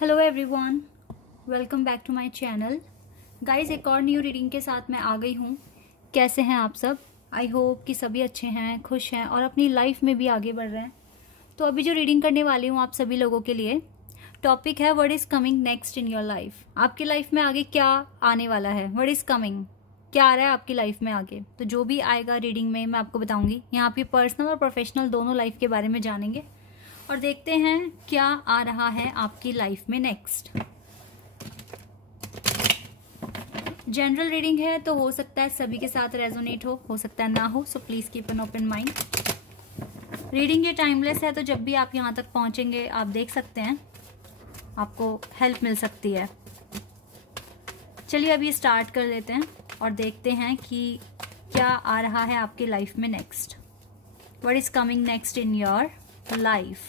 Hello everyone, welcome back to my channel. Guys, एक और new reading के साथ मैं आ गई हूँ। कैसे हैं आप सब? आई होप कि सभी अच्छे हैं, खुश हैं और अपनी लाइफ में भी आगे बढ़ रहे हैं। तो अभी जो रीडिंग करने वाली हूँ आप सभी लोगों के लिए, टॉपिक है what is coming next in your life. आपकी लाइफ में आगे क्या आने वाला है? व्हाट इज़ कमिंग, क्या आ रहा है आपकी लाइफ में आगे? तो जो भी आएगा रीडिंग में मैं आपको बताऊंगी। यहाँ पे पर्सनल और प्रोफेशनल दोनों लाइफ के बारे में जानेंगे और देखते हैं क्या आ रहा है आपकी लाइफ में नेक्स्ट। जनरल रीडिंग है तो हो सकता है सभी के साथ रेजोनेट हो सकता है ना हो, so please keep an open mind. Reading ये टाइमलेस है, तो जब भी आप यहाँ तक पहुंचेंगे आप देख सकते हैं, आपको हेल्प मिल सकती है। चलिए अभी स्टार्ट कर लेते हैं और देखते हैं कि क्या आ रहा है आपकी लाइफ में next. What is coming next in your life.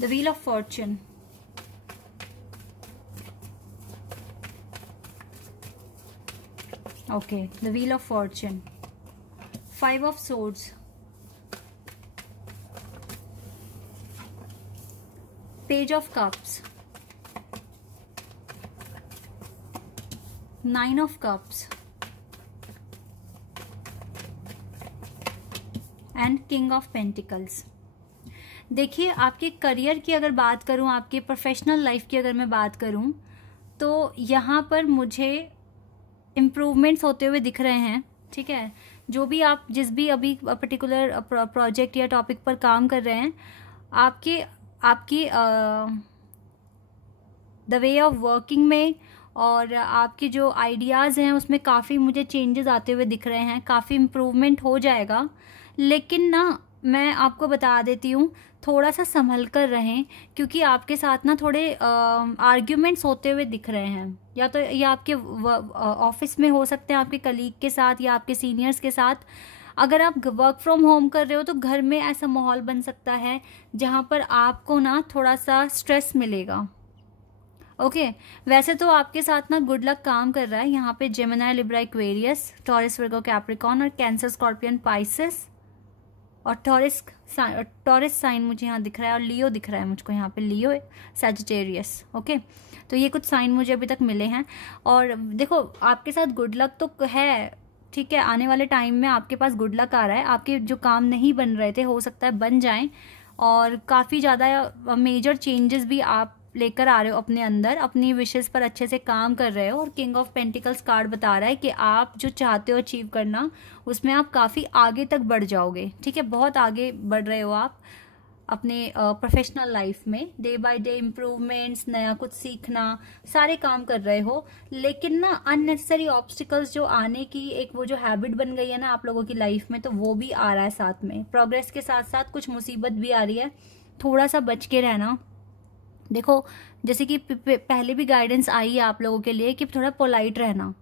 The Wheel of Fortune. Okay, the Wheel of Fortune. Five of Swords. Page of Cups. Nine of Cups and King of Pentacles. देखिए, आपके career की अगर बात करूं, आपके professional life की अगर मैं बात करूं, तो यहाँ पर मुझे इम्प्रूवमेंट्स होते हुए दिख रहे हैं। ठीक है, जो भी आप जिस भी अभी पर्टिकुलर प्रोजेक्ट या टॉपिक पर काम कर रहे हैं, आपकी द वे ऑफ वर्किंग में और आपके जो आइडियाज़ हैं उसमें काफ़ी मुझे चेंजेस आते हुए दिख रहे हैं, काफ़ी इम्प्रूवमेंट हो जाएगा। लेकिन ना मैं आपको बता देती हूँ, थोड़ा सा संभल कर रहें, क्योंकि आपके साथ ना थोड़े आर्ग्यूमेंट्स होते हुए दिख रहे हैं। या तो ये आपके ऑफिस में हो सकते हैं, आपके कलीग के साथ या आपके सीनियर्स के साथ। अगर आप वर्क फ्रॉम होम कर रहे हो तो घर में ऐसा माहौल बन सकता है जहाँ पर आपको ना थोड़ा सा स्ट्रेस मिलेगा। ओके, वैसे तो आपके साथ ना गुड लक काम कर रहा है। यहाँ पे जेमिनी, लिब्रा, एक्वेरियस, टॉरस, वर्गो, कैप्रिकॉर्न और कैंसर, स्कॉर्पियन, पाइसेस और टॉरस साइन मुझे यहाँ दिख रहा है और लियो दिख रहा है मुझको यहाँ पे, लियो, सैजिटेरियस। ओके, तो ये कुछ साइन मुझे अभी तक मिले हैं। और देखो, आपके साथ गुड लक तो है, ठीक है। आने वाले टाइम में आपके पास गुड लक आ रहा है। आपके जो काम नहीं बन रहे थे हो सकता है बन जाएं, और काफ़ी ज़्यादा मेजर चेंजेस भी आप लेकर आ रहे हो अपने अंदर, अपनी विशेस पर अच्छे से काम कर रहे हो। और किंग ऑफ पेंटिकल्स कार्ड बता रहा है कि आप जो चाहते हो अचीव करना, उसमें आप काफ़ी आगे तक बढ़ जाओगे। ठीक है, बहुत आगे बढ़ रहे हो आप अपने प्रोफेशनल लाइफ में। डे बाय डे इम्प्रूवमेंट्स, नया कुछ सीखना, सारे काम कर रहे हो। लेकिन ना अननेसेसरी ऑब्स्टिकल्स जो आने की एक वो जो हैबिट बन गई है ना आप लोगों की लाइफ में, तो वो भी आ रहा है साथ में। प्रोग्रेस के साथ साथ कुछ मुसीबत भी आ रही है, थोड़ा सा बच के रहना। देखो, जैसे कि पहले भी गाइडेंस आई है आप लोगों के लिए कि थोड़ा पोलाइट रहना,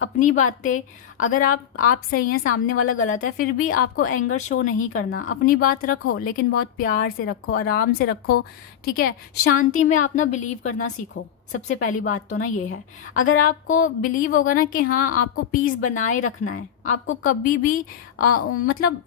अपनी बातें, अगर आप सही हैं, सामने वाला गलत है, फिर भी आपको एंगर शो नहीं करना। अपनी बात रखो, लेकिन बहुत प्यार से रखो, आराम से रखो। ठीक है, शांति में आप ना बिलीव करना सीखो। सबसे पहली बात तो ना ये है, अगर आपको बिलीव होगा ना कि हाँ आपको पीस बनाए रखना है, आपको कभी भी मतलब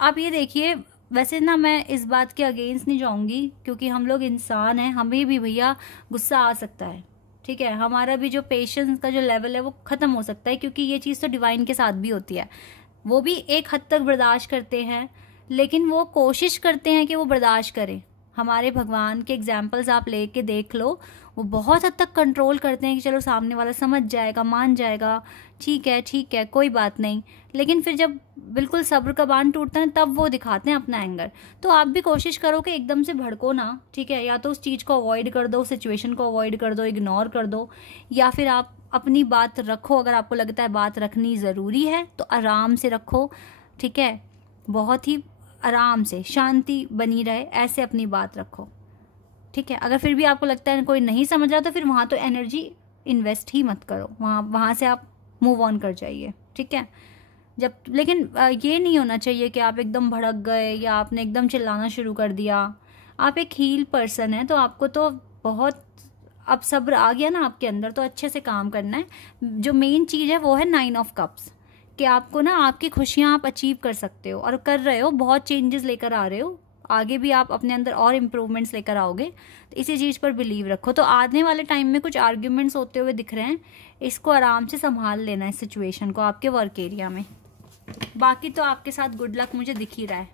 आप ये देखिए, वैसे ना मैं इस बात के अगेंस्ट नहीं जाऊंगी, क्योंकि हम लोग इंसान हैं, हमें भी भैया गुस्सा आ सकता है। ठीक है, हमारा भी जो पेशेंस का जो लेवल है वो ख़त्म हो सकता है, क्योंकि ये चीज़ तो डिवाइन के साथ भी होती है। वो भी एक हद तक बर्दाश्त करते हैं, लेकिन वो कोशिश करते हैं कि वो बर्दाश्त करें। हमारे भगवान के एग्जाम्पल्स आप लेके देख लो, वो बहुत हद तक कंट्रोल करते हैं कि चलो सामने वाला समझ जाएगा, मान जाएगा, ठीक है कोई बात नहीं। लेकिन फिर जब बिल्कुल सब्र का बांध टूटता है तब वो दिखाते हैं अपना एंगर। तो आप भी कोशिश करो कि एकदम से भड़को ना। ठीक है, या तो उस चीज़ को अवॉइड कर दो, सिचुएशन को अवॉइड कर दो, इग्नोर कर दो, या फिर आप अपनी बात रखो। अगर आपको लगता है बात रखनी ज़रूरी है तो आराम से रखो। ठीक है, बहुत ही आराम से, शांति बनी रहे, ऐसे अपनी बात रखो। ठीक है, अगर फिर भी आपको लगता है कोई नहीं समझ रहा, तो फिर वहाँ तो एनर्जी इन्वेस्ट ही मत करो, वहाँ से आप मूव ऑन कर जाइए। ठीक है, जब लेकिन ये नहीं होना चाहिए कि आप एकदम भड़क गए या आपने एकदम चिल्लाना शुरू कर दिया। आप एक हील पर्सन है, तो आपको तो बहुत अब सब्र आ गया ना आपके अंदर, तो अच्छे से काम करना है। जो मेन चीज़ है वो है 9 ऑफ कप्स, कि आपको ना आपकी खुशियाँ आप अचीव कर सकते हो और कर रहे हो, बहुत चेंजेस लेकर आ रहे हो, आगे भी आप अपने अंदर और इम्प्रूवमेंट्स लेकर आओगे। तो इसी चीज़ पर बिलीव रखो। तो आने वाले टाइम में कुछ आर्ग्यूमेंट्स होते हुए दिख रहे हैं, इसको आराम से संभाल लेना है सिचुएशन को आपके वर्क एरिया में। बाकी तो आपके साथ गुड लक मुझे दिख ही रहा है।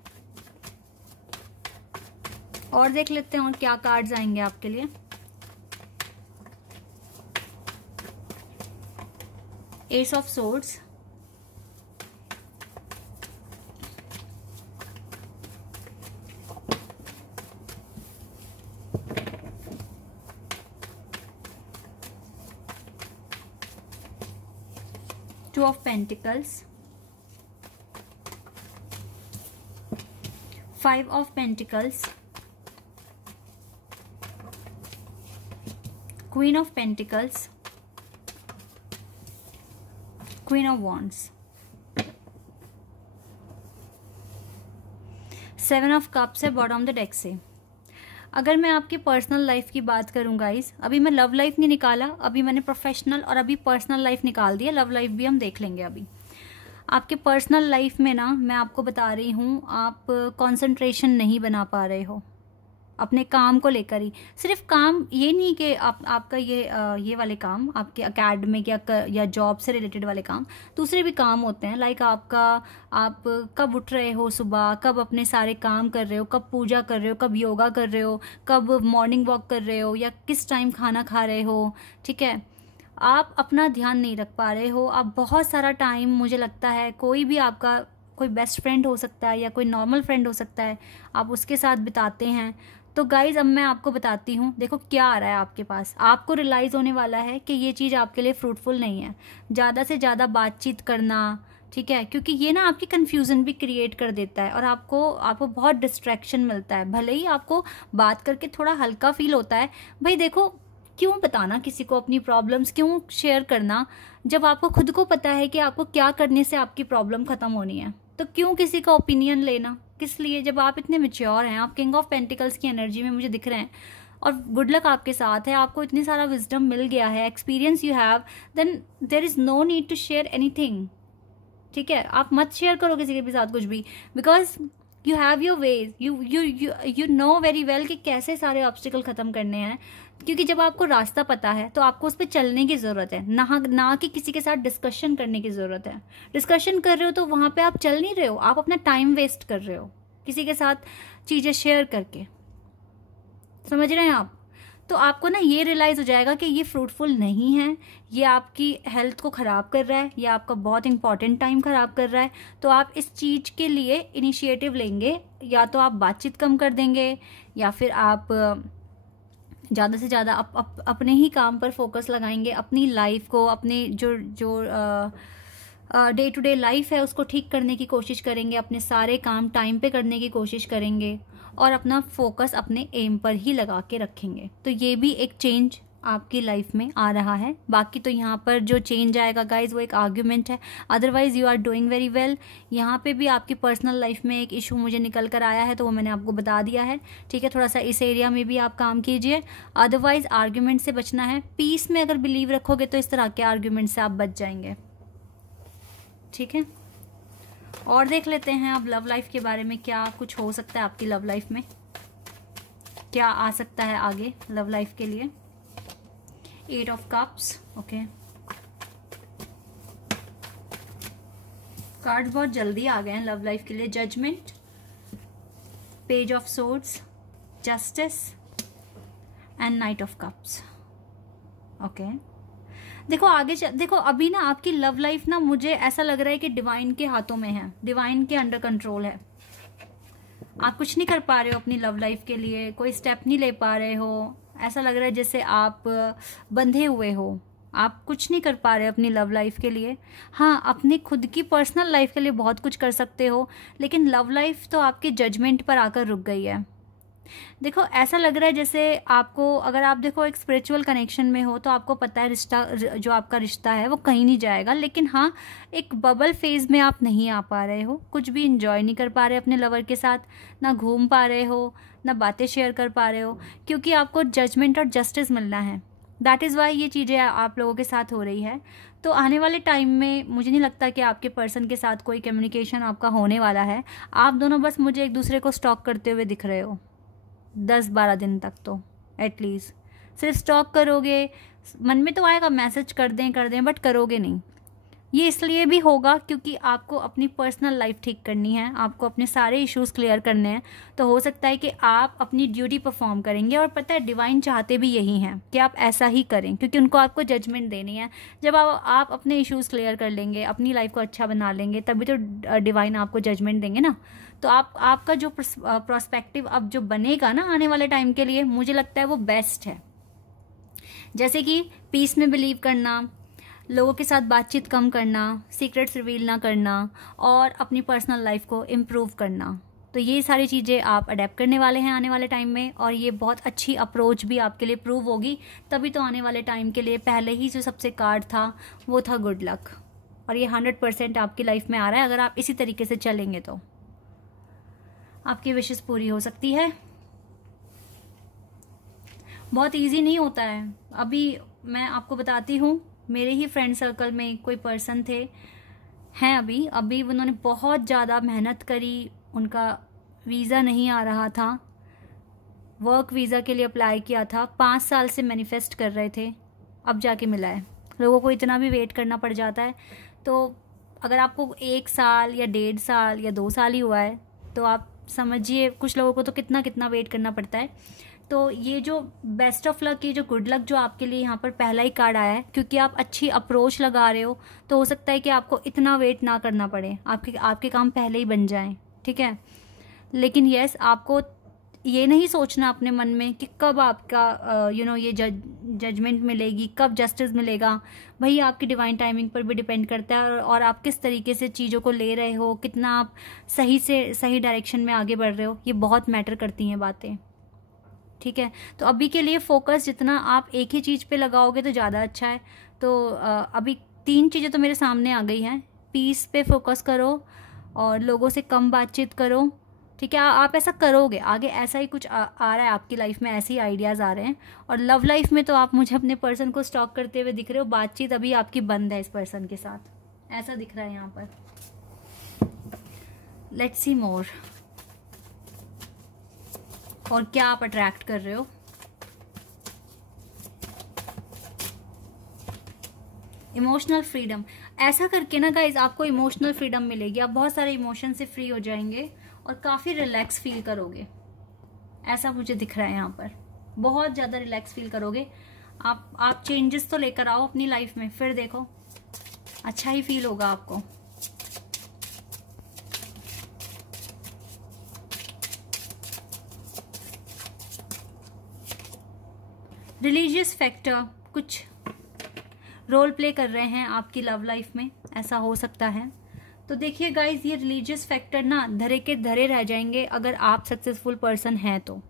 और देख लेते हैं और क्या कार्ड्स आएंगे आपके लिए। S of swords, two of pentacles, 5 of pentacles, queen of pentacles, queen of wands, 7 of cups है बॉटम ऑफ द डेक से। अगर मैं आपकी पर्सनल लाइफ की बात करूँ गाइस, अभी मैं लव लाइफ नहीं निकाला, अभी मैंने प्रोफेशनल और अभी पर्सनल लाइफ निकाल दिया। लव लाइफ भी हम देख लेंगे। अभी आपके पर्सनल लाइफ में ना मैं आपको बता रही हूँ, आप कंसंट्रेशन नहीं बना पा रहे हो अपने काम को लेकर ही। सिर्फ काम ये नहीं कि आपका ये वाले काम, आपके एकेडमिक या जॉब से रिलेटेड वाले काम, दूसरे भी काम होते हैं। लाइक आप कब उठ रहे हो सुबह, कब अपने सारे काम कर रहे हो, कब पूजा कर रहे हो, कब योगा कर रहे हो, कब मॉर्निंग वॉक कर रहे हो, या किस टाइम खाना खा रहे हो। ठीक है, आप अपना ध्यान नहीं रख पा रहे हो। आप बहुत सारा टाइम, मुझे लगता है कोई भी आपका कोई बेस्ट फ्रेंड हो सकता है या कोई नॉर्मल फ्रेंड हो सकता है, आप उसके साथ बिताते हैं। तो गाइज अब मैं आपको बताती हूँ, देखो क्या आ रहा है आपके पास। आपको रियलाइज़ होने वाला है कि ये चीज़ आपके लिए फ्रूटफुल नहीं है। ज़्यादा से ज़्यादा बातचीत करना, ठीक है, क्योंकि ये ना आपकी कन्फ्यूज़न भी क्रिएट कर देता है और आपको बहुत डिस्ट्रैक्शन मिलता है। भले ही आपको बात करके थोड़ा हल्का फील होता है, भाई देखो क्यों बताना किसी को अपनी प्रॉब्लम्स, क्यों शेयर करना, जब आपको खुद को पता है कि आपको क्या करने से आपकी प्रॉब्लम ख़त्म होनी है। तो क्यों किसी का ओपिनियन लेना, किस लिए, जब आप इतने मैच्योर हैं। आप किंग ऑफ पेंटिकल्स की एनर्जी में मुझे दिख रहे हैं और गुड लक आपके साथ है। आपको इतनी सारा विजडम मिल गया है, experience you have, then there is no need to share anything. ठीक है, आप मत शेयर करो किसी के भी साथ कुछ भी, because you have your ways, you know very well कि कैसे सारे ऑब्स्टिकल ख़त्म करने हैं। क्योंकि जब आपको रास्ता पता है तो आपको उस पर चलने की ज़रूरत है, ना कि किसी के साथ डिस्कशन करने की ज़रूरत है। डिस्कशन कर रहे हो तो वहाँ पे आप चल नहीं रहे हो, आप अपना टाइम वेस्ट कर रहे हो किसी के साथ चीज़ें शेयर करके। समझ रहे हैं आप? तो आपको ना ये रियलाइज़ हो जाएगा कि ये फ्रूटफुल नहीं है, ये आपकी हेल्थ को ख़राब कर रहा है, ये आपका बहुत इंपॉर्टेंट टाइम ख़राब कर रहा है। तो आप इस चीज़ के लिए इनिशिएटिव लेंगे, या तो आप बातचीत कम कर देंगे, या फिर आप ज़्यादा से ज़्यादा अपने ही काम पर फोकस लगाएंगे, अपनी लाइफ को, अपने जो डे टू डे लाइफ है उसको ठीक करने की कोशिश करेंगे, अपने सारे काम टाइम पे करने की कोशिश करेंगे और अपना फोकस अपने एम पर ही लगा के रखेंगे। तो ये भी एक चेंज आपकी लाइफ में आ रहा है। बाकी तो यहाँ पर जो चेंज आएगा गाइज वो एक आर्ग्यूमेंट है, otherwise you are doing very well. यहाँ पे भी आपकी पर्सनल लाइफ में एक इशू मुझे निकल कर आया है, तो वो मैंने आपको बता दिया है। ठीक है, थोड़ा सा इस एरिया में भी आप काम कीजिए, अदरवाइज आर्ग्यूमेंट से बचना है। पीस में अगर बिलीव रखोगे तो इस तरह के आर्ग्यूमेंट से आप बच जाएंगे। ठीक है, और देख लेते हैं अब लव लाइफ के बारे में क्या कुछ हो सकता है आपकी लव लाइफ में, क्या आ सकता है आगे लव लाइफ के लिए। 8 ऑफ कप्स, ओके, कार्ड्स बहुत जल्दी आ गए हैं लव लाइफ के लिए। Judgment, page of swords, justice and knight of cups. Okay, देखो आगे देखो अभी ना आपकी लव लाइफ ना मुझे ऐसा लग रहा है कि डिवाइन के हाथों में है, डिवाइन के अंडर कंट्रोल है। आप कुछ नहीं कर पा रहे हो अपनी लव लाइफ के लिए, कोई स्टेप नहीं ले पा रहे हो। ऐसा लग रहा है जैसे आप बंधे हुए हो, आप कुछ नहीं कर पा रहे अपनी लव लाइफ के लिए। हाँ, अपनी खुद की पर्सनल लाइफ के लिए बहुत कुछ कर सकते हो, लेकिन लव लाइफ तो आपके जजमेंट पर आकर रुक गई है। देखो ऐसा लग रहा है जैसे आपको, अगर आप देखो एक स्पिरिचुअल कनेक्शन में हो तो आपको पता है रिश्ता, जो आपका रिश्ता है वो कहीं नहीं जाएगा। लेकिन हाँ, एक बबल फेज में आप नहीं आ पा रहे हो, कुछ भी इंजॉय नहीं कर पा रहे अपने लवर के साथ, ना घूम पा रहे हो, ना बातें शेयर कर पा रहे हो, क्योंकि आपको जजमेंट और जस्टिस मिलना है। दैट इज़ वाई ये चीज़ें आप लोगों के साथ हो रही है। तो आने वाले टाइम में मुझे नहीं लगता कि आपके पर्सन के साथ कोई कम्युनिकेशन आपका होने वाला है। आप दोनों बस मुझे एक दूसरे को स्टॉक करते हुए दिख रहे हो 10-12 दिन तक, तो एटलीस्ट सिर्फ स्टॉक करोगे। मन में तो आएगा मैसेज कर दें बट करोगे नहीं। ये इसलिए भी होगा क्योंकि आपको अपनी पर्सनल लाइफ ठीक करनी है, आपको अपने सारे इश्यूज़ क्लियर करने हैं। तो हो सकता है कि आप अपनी ड्यूटी परफॉर्म करेंगे, और पता है डिवाइन चाहते भी यही हैं कि आप ऐसा ही करें, क्योंकि उनको आपको जजमेंट देनी है। जब आप अपने इश्यूज़ क्लियर कर लेंगे, अपनी लाइफ को अच्छा बना लेंगे, तभी तो डिवाइन आपको जजमेंट देंगे ना। तो आपका जो प्रोस्पेक्टिव अब जो बनेगा ना आने वाले टाइम के लिए, मुझे लगता है वो बेस्ट है। जैसे कि पीस में बिलीव करना, लोगों के साथ बातचीत कम करना, सीक्रेट्स रिवील ना करना, और अपनी पर्सनल लाइफ को इम्प्रूव करना। तो ये सारी चीज़ें आप अडेप्ट करने वाले हैं आने वाले टाइम में, और ये बहुत अच्छी अप्रोच भी आपके लिए प्रूव होगी। तभी तो आने वाले टाइम के लिए पहले ही जो सबसे कार्ड था वो था गुड लक, और ये 100% आपकी लाइफ में आ रहा है। अगर आप इसी तरीके से चलेंगे तो आपकी विशेस पूरी हो सकती है। बहुत ईजी नहीं होता है। अभी मैं आपको बताती हूँ, मेरे ही फ्रेंड सर्कल में कोई पर्सन थे, हैं अभी उन्होंने बहुत ज़्यादा मेहनत करी, उनका वीज़ा नहीं आ रहा था, वर्क वीज़ा के लिए अप्लाई किया था, 5 साल से मैनिफेस्ट कर रहे थे, अब जाके मिला है। लोगों को इतना भी वेट करना पड़ जाता है। तो अगर आपको 1 साल या 1.5 साल या 2 साल ही हुआ है, तो आप समझिए कुछ लोगों को तो कितना वेट करना पड़ता है। तो ये जो बेस्ट ऑफ लक, ये जो गुड लक जो आपके लिए यहाँ पर पहला ही कार्ड आया है, क्योंकि आप अच्छी अप्रोच लगा रहे हो, तो हो सकता है कि आपको इतना वेट ना करना पड़े, आपके काम पहले ही बन जाएं, ठीक है। लेकिन यस, आपको ये नहीं सोचना अपने मन में कि कब आपका ये जजमेंट मिलेगी, कब जस्टिस मिलेगा। भाई आपकी डिवाइन टाइमिंग पर भी डिपेंड करता है, और आप किस तरीके से चीज़ों को ले रहे हो, कितना आप सही डायरेक्शन में आगे बढ़ रहे हो, ये बहुत मैटर करती हैं बातें, ठीक है। तो अभी के लिए फोकस जितना आप एक ही चीज़ पे लगाओगे तो ज़्यादा अच्छा है। तो अभी 3 चीज़ें तो मेरे सामने आ गई हैं। पीस पे फोकस करो, और लोगों से कम बातचीत करो, ठीक है। आप ऐसा करोगे, आगे ऐसा ही कुछ आ रहा है आपकी लाइफ में, ऐसे ही आइडियाज़ आ रहे हैं। और लव लाइफ में तो आप मुझे अपने पर्सन को स्टॉक करते हुए दिख रहे हो, बातचीत अभी आपकी बंद है इस पर्सन के साथ, ऐसा दिख रहा है यहाँ पर। लेट्स सी मोर, और क्या आप अट्रैक्ट कर रहे हो। इमोशनल फ्रीडम, ऐसा करके ना गाइज आपको इमोशनल फ्रीडम मिलेगी। आप बहुत सारे इमोशन से फ्री हो जाएंगे और काफी रिलैक्स फील करोगे, ऐसा मुझे दिख रहा है यहाँ पर। बहुत ज्यादा रिलैक्स फील करोगे आप चेंजेस तो लेकर आओ अपनी लाइफ में, फिर देखो अच्छा ही फील होगा आपको। रिलीजियस फैक्टर कुछ रोल प्ले कर रहे हैं आपकी लव लाइफ में, ऐसा हो सकता है। तो देखिए गाइज, ये रिलीजियस फैक्टर ना धरे के धरे रह जाएंगे अगर आप सक्सेसफुल पर्सन हैं तो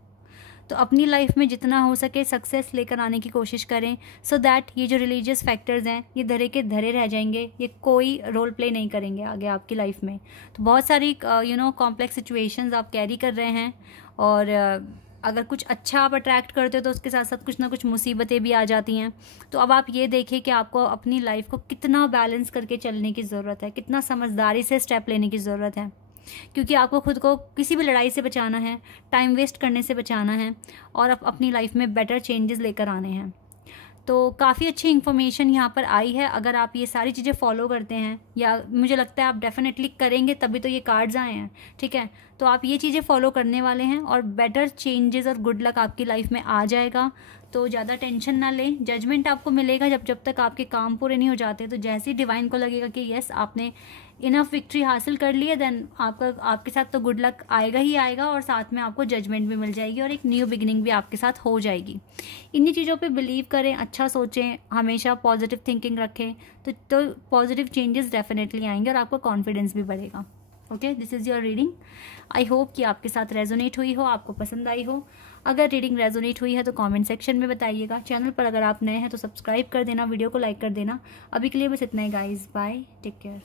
अपनी लाइफ में जितना हो सके सक्सेस लेकर आने की कोशिश करें, सो दैट ये जो रिलीजियस फैक्टर्स हैं ये धरे के धरे रह जाएंगे, ये कोई रोल प्ले नहीं करेंगे आगे आपकी लाइफ में। तो बहुत सारी कॉम्प्लेक्स सिचुएशंस आप कैरी कर रहे हैं, और अगर कुछ अच्छा आप अट्रैक्ट करते हो तो उसके साथ साथ कुछ ना कुछ मुसीबतें भी आ जाती हैं। तो अब आप ये देखिए कि आपको अपनी लाइफ को कितना बैलेंस करके चलने की ज़रूरत है, कितना समझदारी से स्टेप लेने की ज़रूरत है, क्योंकि आपको खुद को किसी भी लड़ाई से बचाना है, टाइम वेस्ट करने से बचाना है, और अपनी लाइफ में बेटर चेंजेस लेकर आने हैं। तो काफ़ी अच्छी इन्फॉर्मेशन यहाँ पर आई है। अगर आप ये सारी चीज़ें फॉलो करते हैं, या मुझे लगता है आप डेफिनेटली करेंगे तभी तो ये कार्ड्स आए हैं, ठीक है। तो आप ये चीज़ें फॉलो करने वाले हैं और बेटर चेंजेस और गुड लक आपकी लाइफ में आ जाएगा। तो ज़्यादा टेंशन ना लें, जजमेंट आपको मिलेगा जब तक आपके काम पूरे नहीं हो जाते। तो जैसे ही डिवाइन को लगेगा कि यस आपने इनफ विक्ट्री हासिल कर ली है, देन आपके साथ तो गुड लक आएगा ही आएगा, और साथ में आपको जजमेंट भी मिल जाएगी और एक न्यू बिगिनिंग भी आपके साथ हो जाएगी। इन्हीं चीज़ों पे बिलीव करें, अच्छा सोचें, हमेशा पॉजिटिव थिंकिंग रखें, तो पॉजिटिव चेंजेस डेफिनेटली आएंगे और आपका कॉन्फिडेंस भी बढ़ेगा। Okay, this is your reading. I hope कि आपके साथ रेजोनेट हुई हो, आपको पसंद आई हो। अगर रीडिंग रेजोनेट हुई है तो कमेंट सेक्शन में बताइएगा। चैनल पर अगर आप नए हैं तो सब्सक्राइब कर देना, वीडियो को लाइक कर देना। अभी के लिए बस इतना ही गाइज, बाय, टेक केयर।